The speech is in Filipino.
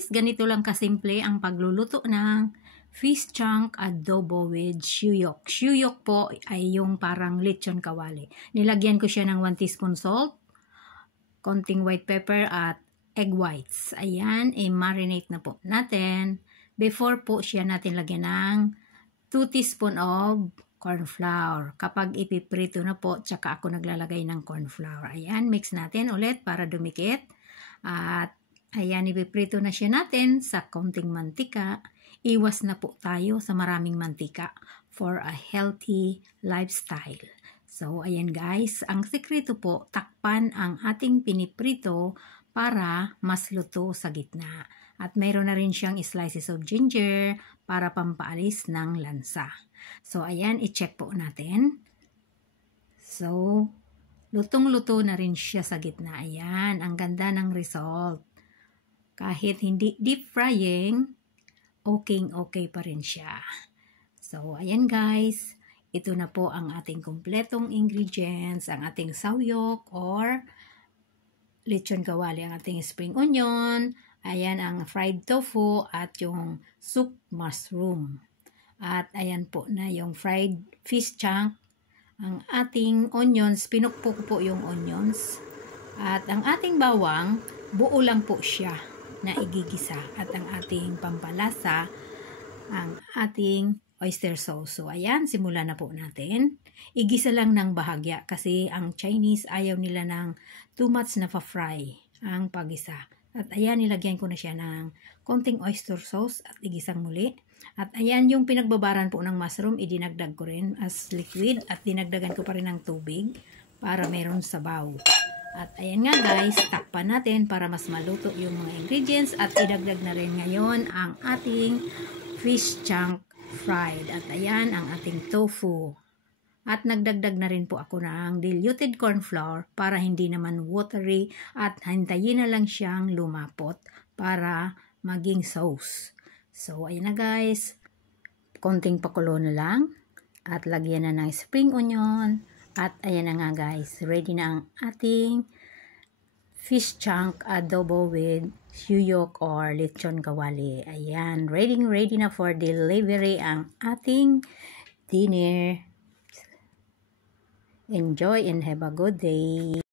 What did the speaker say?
guys, ganito lang kasimple ang pagluluto ng fish chunk adobo with shuyok. Shuyok po ay yung parang lechon kawali. Nilagyan ko siya ng 1 teaspoon salt, konting white pepper at egg whites. Ayan, marinate na po natin. Before po siya natin lagyan ng 2 teaspoon of corn flour. Kapag ipiprito na po, tsaka ako naglalagay ng corn flour. Ayan, mix natin ulit para dumikit. At ayan, ipiprito na siya natin sa konting mantika. Iwas na po tayo sa maraming mantika for a healthy lifestyle. So, ayan guys, ang sekreto po, takpan ang ating piniprito para mas luto sa gitna. At mayroon na rin siyang slices of ginger para pampaalis ng lansa. So, ayan, i-check po natin. So, lutong-luto na rin siya sa gitna. Ayan, ang ganda ng result. Kahit hindi deep frying, okay pa rin siya. So, ayan guys. Ito na po ang ating kumpletong ingredients, ang ating sawyok or lechon kawali, ang ating spring onion, ayan ang fried tofu at yung soup mushroom. At ayan po na yung fried fish chunk, ang ating onions, pinukpok po yung onions. At ang ating bawang, buo lang po siya na igigisa. At ang ating pampalasa, ang ating oyster sauce. So, ayan, simulan na po natin. Igisa lang ng bahagya kasi ang Chinese ayaw nila ng too much na pa-fry ang pagisa. At ayan, nilagyan ko na siya ng konting oyster sauce at igisang muli. At ayan, yung pinagbabaran po ng mushroom, idinagdag ko rin as liquid at dinagdagan ko pa rin ng tubig para meron sabaw. At ayan nga guys, takpan natin para mas maluto yung mga ingredients at idagdag na rin ngayon ang ating fish chunk fried. At ayan ang ating tofu. At nagdagdag na rin po ako ng diluted corn flour para hindi naman watery at hintayin na lang siyang lumapot para maging sauce. So ayan na guys, konting pakulo na lang at lagyan na ng spring onion. At ayan na nga guys, ready na ang ating fish chunk adobo with shuyok or lechon kawali. Ayan, ready na for delivery ang ating dinner. Enjoy and have a good day.